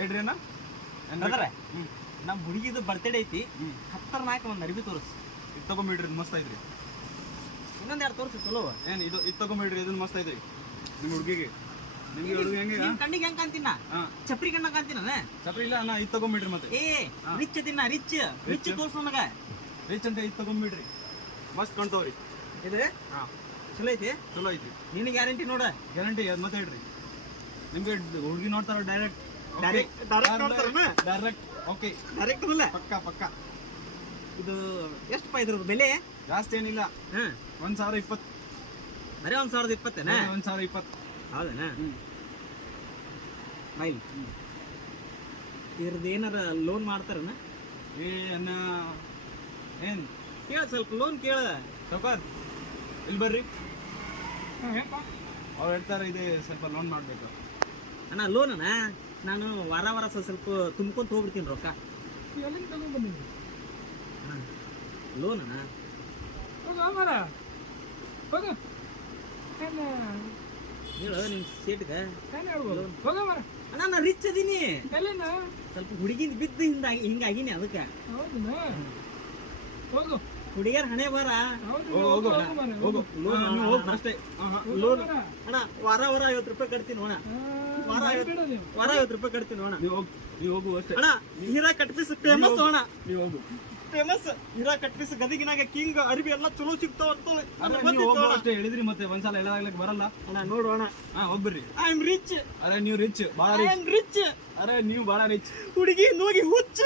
ಹೇಳ್ರಿ ಅಣ್ಣ ಅಂದ್ರೆ ನಮ್ಮ ಹುಡುಗಿದು ಬರ್ತಡೇ ಐತಿ ಖತ್ತರ್ನಾಕ್ ಒಂದು ಅರ್ಬಿ ತೋರಿಸ್ ಇದು ತಗೊಂಬಿಡ್ರಿ ಇದು ಮಸ್ತ್ ಐತ್ರಿ ಇನ್ನೊಂದು ಎರಡು ತೋರಿಸಿ ಚಲೋ ಏನು ಇದು ತಗೊಂಬಿಡ್ರಿ ಇದನ್ನ ಮಸ್ತ್ ಐತಿ ನಿಮ್ಮ ಹುಡುಗಿಗೆ ನಿಮ್ಗೆ ಹುಡುಗಿ ಹೆಂಗೆ ನಿಮ್ ಕಣ್ಣಿಗೆ ಹೆಂಗ್ ಕಾಣ್ತೀನ ಚಪ್ರಿ ಕಣ್ಣ ಕಾಣ್ತೀನ ಚಪ್ರಿ ಇಲ್ಲ ಅಣ್ಣ ಇದು ತಗೊಂಬಿಡ್ರಿ ಮತ್ತೆ ಏ ರಿಚ್ ಅದಿನ ರಿಚ್ ತೋರ್ಸ ನನಗ ರಿಚ್ ಅಂತ ಇದು ತಗೊಂಬಿಡ್ರಿ ಮಸ್ತ್ ಕಾಣ್ತಾವ್ರಿ ಇದ್ರೆ ಚಲೋ ಐತಿ ಚಲೋ ಐತಿ ನಿನಗೆ ಗ್ಯಾರಂಟಿ ನೋಡ ಗ್ಯಾರಂಟಿ ಅದು ಮತ್ತೆ ಹೇಳ್ರಿ ನಿಮ್ಗೆ ಹುಡುಗಿ ನೋಡ್ತಾರ ಡೈರೆಕ್ಟ್ ಡೈರೆಕ್ಟ್ ಓಕೆ ಡೈರೆಕ್ಟ್ ಇಲ್ಲ ಪಕ್ಕ ಇದು ಎಷ್ಟಪ್ಪ ಇದ್ರದ್ದು ಬೆಲೆ ಜಾಸ್ತಿ ಏನಿಲ್ಲ 1,020 ಬರೀ 1,020 1,020 ಹೌದಾ ಮೈಲ್ ಇದ್ರದ್ದು ಏನಾರ ಲೋನ್ ಮಾಡ್ತಾರನ ಏನ್ ಕೇಳ ಸ್ವಲ್ಪ ಲೋನ್ ಕೇಳ ಸೌಕರ್ ಇಲ್ಲಿ ಬರ್ರಿ ಅವ್ರು ಹೇಳ್ತಾರೆ ಇದೆ ಸ್ವಲ್ಪ ಲೋನ್ ಮಾಡ್ಬೇಕು ಅಣ್ಣ ಲೋನ್ ಅಣ್ಣ ನಾನು ವಾರ ಸ್ವಲ್ಪ ತುಂಬ್ಕೊಂತ ಹೋಗ್ಬಿಡ್ತೀನಿ ರೊಕ್ಕ ಲೋನ್ ಅಣ್ಣ ಹೇಳು ನಿಮ್ ಸೇಟ್ಗ ಅಣ್ಣ ನಾ ರಿಚ್ ಅದೀನಿ ಸ್ವಲ್ಪ ಹುಡುಗಿನ ಬಿದ್ದು ಹಿಂಗಾಗಿನಿ ಅದಕ್ಕೆ ಹುಡುಗಿಯರ್ ಹಣೆ ಬರ ಅಷ್ಟೇ ಲೋನ್ ಅಣ್ಣ ವಾರ 50 ರೂಪಾಯಿ ಕಟ್ತೀನಿ ಅಣ್ಣ ವಾರ 50 ರೂಪಾಯಿ ಕಟ್ತೀನಿ ಅಣ್ಣ ನೀವು ಹೋಗು ಅಷ್ಟೇ ಅಣ್ಣ ಹೀರಾ ಕಟ್ ಪೀಸ್ ಫೇಮಸ್ ಅಣ್ಣ ನೀವು ಹೋಗು ಫೇಮಸ್ ಹೀರಾ ಕಟ್ ಪೀಸ್ ಗದಗಿನಾಗ ಕಿಂಗ್ ಅರಿವಿ ಎಲ್ಲ ಚಲೋ ಸಿಗ್ತಾವ ಅಂತ ಅಷ್ಟೇ ಹೇಳಿದ್ರಿ ಮತ್ತೆ ಒಂದ್ಸಲ ಹೇಳಾಗ್ಲಿಕ್ಕೆ ಬರಲ್ಲ ಅಣ್ಣ ನೋಡು ಅಣ್ಣ ಹೋಗ್ಬಿಡ್ರಿ ಐ ಆಮ್ ರಿಚ್ ಅರೆ ನೀವು ರಿಚ್ ಭಾಳ ರಿಚ್ ರಿಚ್ ಅರೆ ನೀವು ಭಾಳ ರಿಚ್ ಹುಡುಗಿ ನೋಗಿ ಹುಚ್ಚ